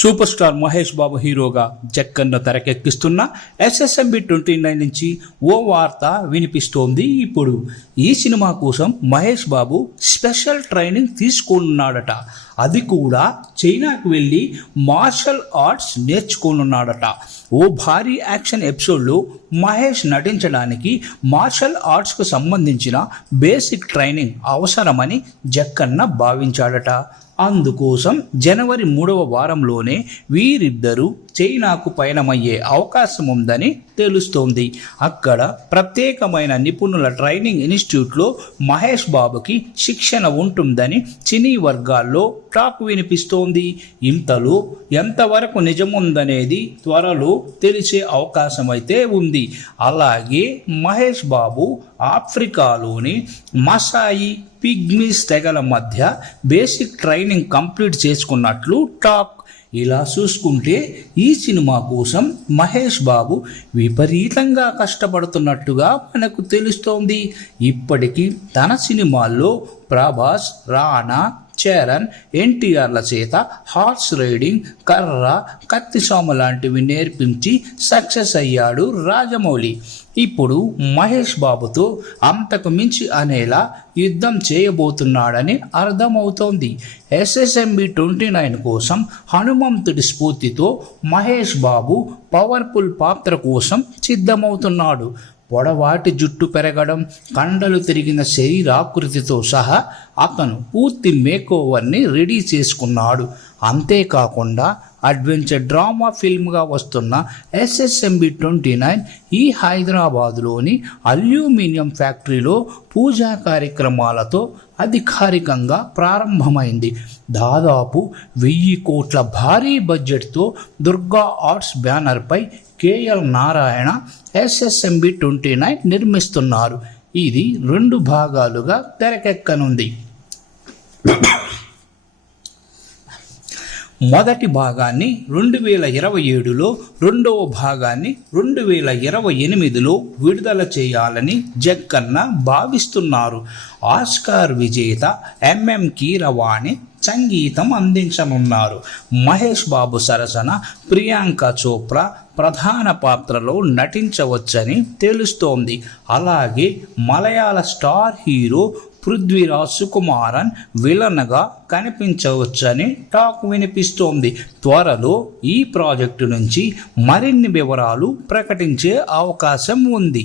Super star Mahesh Babu హీరోగా Jakkanna తెరకెక్కిస్తున్న SSMB 29 నుంచి ఓ వార్త వినిపిస్తోంది. ఇప్పుడు ఈ సినిమా కోసం మహేష్ బాబు స్పెషల్ ట్రైనింగ్ తీసుకున్నాడట. అది కూడా చైనాకు వెళ్ళి మార్షల్ ఆర్ట్స్ నేర్చుకోనున్నాడట. ఓ భారీ యాక్షన్ ఎపిసోడ్లో మహేష్ నటించడానికి మార్షల్ ఆర్ట్స్కు సంబంధించిన బేసిక్ ట్రైనింగ్ అవసరమని జక్కన్న భావించాడట. అందుకోసం జనవరి 3వ వారంలోనే వీరిద్దరూ చైనాకు పయనమయ్యే అవకాశం ఉందని తెలుస్తోంది. అక్కడ ప్రత్యేకమైన నిపుణుల ట్రైనింగ్ ఇన్స్టిట్యూట్లో మహేష్ బాబుకి శిక్షణ ఉంటుందని సినీ వర్గాల్లో టాక్ వినిపిస్తోంది. ఇంతలో ఎంతవరకు నిజముందనేది త్వరలో తెలిసే అవకాశం అయితే ఉంది. అలాగే మహేష్ బాబు ఆఫ్రికాలోని మసాయి పిగ్మీస్ తెగల మధ్య బేసిక్ ట్రైనింగ్ కంప్లీట్ చేసుకున్నట్లు టాక్. ఇలా చూసుకుంటే ఈ సినిమా కోసం మహేష్ బాబు విపరీతంగా కష్టపడుతున్నట్టుగా మనకు తెలుస్తోంది. ఇప్పటికీ తన సినిమాల్లో ప్రభాస్, రానా, చరణ్, ఎన్టీఆర్ల చేత హార్స్ రైడింగ్, కర్ర, కత్తిసామ లాంటివి నేర్పించి సక్సెస్ అయ్యాడు రాజమౌళి. ఇప్పుడు మహేష్ బాబుతో అంతకు మించి అనేలా యుద్ధం చేయబోతున్నాడని అర్థమవుతోంది. SSMB 29 కోసం హనుమంతుడి స్ఫూర్తితో మహేష్ బాబు పవర్ఫుల్ పాత్ర కోసం సిద్ధమవుతున్నాడు. పొడవాటి జుట్టు పెరగడం, కండలు తిరిగిన శరీరాకృతితో సహా అతను పూర్తి మేకోవర్ని రెడీ చేసుకున్నాడు. అంతేకాకుండా అడ్వెంచర్ డ్రామా ఫిల్మ్గా వస్తున్న SSMB 29 ఈ హైదరాబాదులోని అల్యూమినియం ఫ్యాక్టరీలో పూజా కార్యక్రమాలతో అధికారికంగా ప్రారంభమైంది. దాదాపు 1000 కోట్ల భారీ బడ్జెట్తో దుర్గా ఆర్ట్స్ బ్యానర్పై KL నారాయణ SSMB 29 నిర్మిస్తున్నారు. ఇది 2 భాగాలుగా తెరకెక్కనుంది. మొదటి భాగాన్ని 2027లో, రెండవ భాగాన్ని 2028లో విడుదల చేయాలని జక్కన్న భావిస్తున్నారు. ఆస్కార్ విజేత MM కీరవాణి సంగీతం అందించనున్నారు. మహేష్ బాబు సరసన ప్రియాంక చోప్రా ప్రధాన పాత్రలో నటించవచ్చని తెలుస్తోంది. అలాగే మలయాళ స్టార్ హీరో పృథ్వీరాజ్ సుకుమారన్ విలన్గా కనిపించవచ్చని టాక్ వినిపిస్తోంది. త్వరలో ఈ ప్రాజెక్టు నుంచి మరిన్ని వివరాలు ప్రకటించే అవకాశం ఉంది.